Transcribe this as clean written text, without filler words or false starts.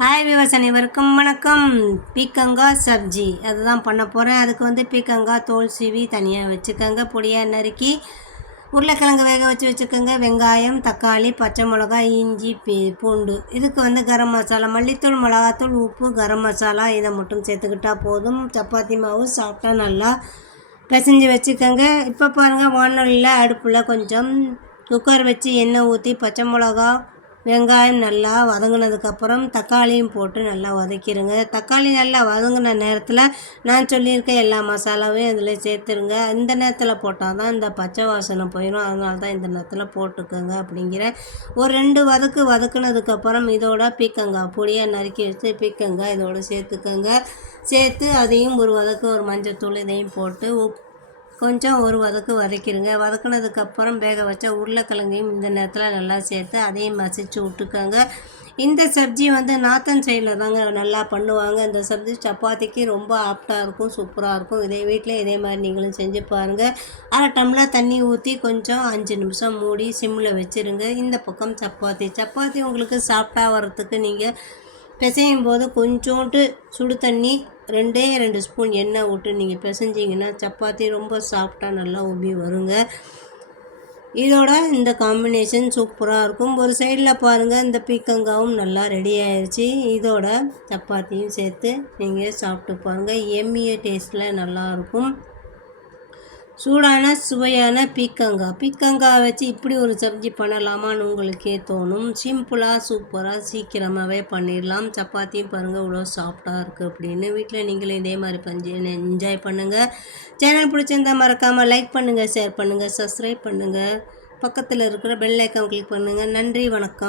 Hi விவசாய அனைவருக்கும் வணக்கம். பீக்கங்காய் சப்ஜி அதுதான் பண்ண போகிறேன். அதுக்கு வந்து பீக்கங்காய் தோல் சீவி தனியாக வச்சுக்கோங்க. பொடியாக நறுக்கி உருளைக்கிழங்கு வேக வச்சுக்கோங்க. வெங்காயம், தக்காளி, பச்சை மிளகாய், இஞ்சி, பூண்டு. இதுக்கு வந்து கரம் மசாலா, மல்லித்தூள், மிளகாத்தூள், உப்பு, கரம் மசாலா இதை மட்டும் சேர்த்துக்கிட்டால் போதும். சப்பாத்தி மாவு சாப்பிட்டா நல்லா பிசைஞ்சு வச்சுக்கோங்க. இப்போ பாருங்கள், வானலியில் அடுப்பில் கொஞ்சம் குக்கர் வச்சு எண்ணெய் ஊற்றி பச்சை மிளகா, வெங்காயம் நல்லா வதங்கினதுக்கப்புறம் தக்காளியும் போட்டு நல்லா வதக்கிடுங்க. தக்காளி நல்லா வதங்கின நேரத்தில் நான் சொல்லியிருக்கேன் எல்லா மசாலாவையும் அதில் சேர்த்துருங்க. இந்த நேரத்தில் போட்டால் தான் இந்த பச்சை வாசனை போயிடும். அதனால தான் இந்த நேரத்தில் போட்டுக்கோங்க அப்படிங்கிற ஒரு 2 வதக்குனதுக்கப்புறம் இதோட பீக்கங்காய் பொடியாக நறுக்கி வச்சு பீக்கங்காய் இதோட சேர்த்துக்கோங்க. சேர்த்து அதையும் ஒரு ஒரு மஞ்சத்தூள் இதையும் போட்டு கொஞ்சம் ஒரு வதக்கிடுங்க. வதக்குனதுக்கப்புறம் வேக வச்ச உருளைக்கிழங்கையும் இந்த நேரத்தில் நல்லா சேர்த்து அதையும் மசிச்சு விட்டுக்கோங்க. இந்த சப்ஜி வந்து நார்த்தன் சைடில் தாங்க நல்லா பண்ணுவாங்க. இந்த சப்ஜி சப்பாத்திக்கு ரொம்ப ஆப்டாக இருக்கும், சூப்பராக இருக்கும். வீட்டில் இதே மாதிரி நீங்களும் செஞ்சு பாருங்கள். 1/2 டம்ளர் தண்ணி ஊற்றி கொஞ்சம் 5 நிமிஷம் மூடி சிம்மில் வச்சுருங்க. இந்த பக்கம் சப்பாத்தி உங்களுக்கு சாஃப்டாக வரத்துக்கு நீங்கள் பிசையும் போது கொஞ்சோண்டு சுடு தண்ணி 2 ஸ்பூன் எண்ணெய் விட்டு நீங்கள் பிசைஞ்சிங்கன்னா சப்பாத்தி ரொம்ப சாஃப்டாக நல்லா உப்பி வருங்க. இதோட இந்த காம்பினேஷன் சூப்பராக இருக்கும். ஒரு சைடில் பாருங்கள், இந்த பீக்கங்காவும் நல்லா ரெடி ஆயிடுச்சு. இதோட சப்பாத்தியும் சேர்த்து நீங்கள் சாப்பிட்டு பாருங்கள். எம்மிய டேஸ்ட்டில் நல்லாயிருக்கும். சூடான சுவையான பீக்கங்காய் வச்சு இப்படி ஒரு சப்ஜி பண்ணலாமான்னு உங்களுக்கே தோணும். சிம்பிளாக சூப்பராக சீக்கிரமாகவே பண்ணிடலாம். சப்பாத்தியும் பாருங்கள் இவ்வளோ சாஃப்டாக இருக்குது அப்படின்னு. வீட்டில் நீங்களும் இதே மாதிரி என்ஜாய் பண்ணுங்கள். சேனல் பிடிச்சிருந்தால் மறக்காமல் லைக் பண்ணுங்கள், ஷேர் பண்ணுங்கள், சப்ஸ்கிரைப் பண்ணுங்கள். பக்கத்தில் இருக்கிற பெல் ஐக்கான் கிளிக் பண்ணுங்கள். நன்றி, வணக்கம்.